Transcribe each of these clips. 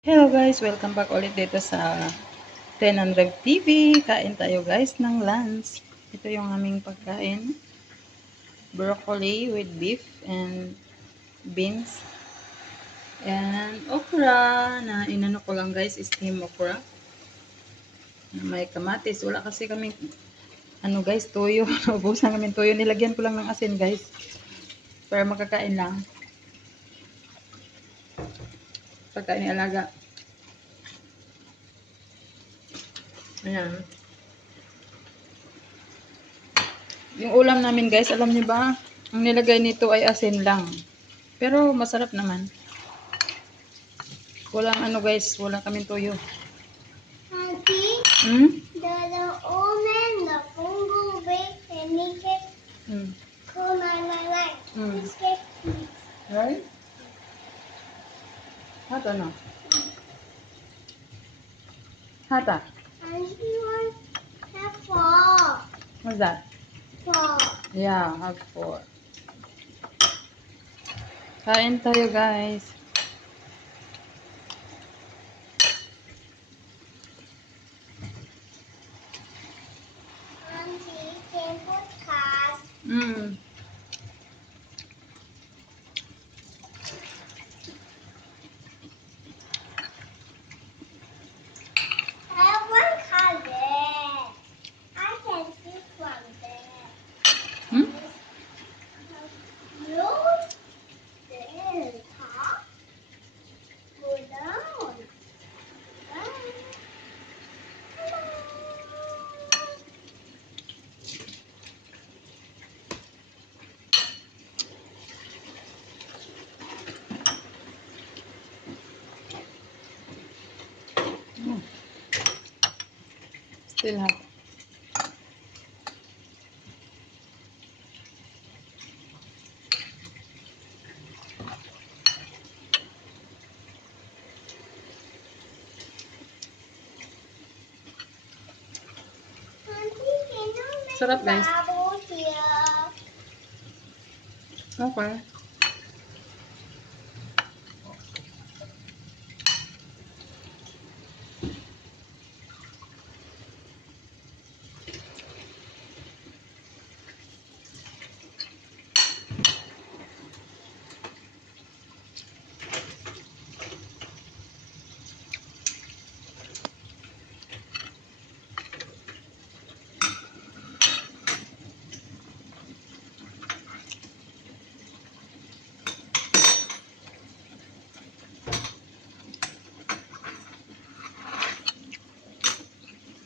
Hello guys, welcome back ulit dito sa 10 TV. Kain tayo guys ng lunch. Ito yung aming pagkain. Broccoli with beef and beans. And okra na inano ko lang guys, steam okra. May kamatis. Wala kasi kami ano guys, toyo. Naubusan kami toyo. Nilagyan ko lang ng asin guys. Para makakain lang. Pagkain ni alaga. Ayan. Yung ulam namin guys, alam niyo ba? Ang nilagay nito ay asin lang. Pero masarap naman. Walang ano guys, wala kaming toyo. Auntie, the omen, the bumblebee, and naked nine. Biscuit. Right? Hata no? Hata? And he wants have four. What's that? Four. Yeah, have 4. Kain tayo guys. Auntie, can put cast. I have one card there. I can see from there. No. There. Top. Go down. Down. Still have. Auntie, can you make Sarap, guys. bubble here? Okay.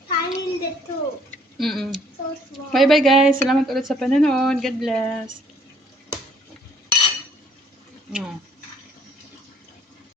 Find the two. So small. Bye-bye guys. Salamat ulit sa panonood. God bless.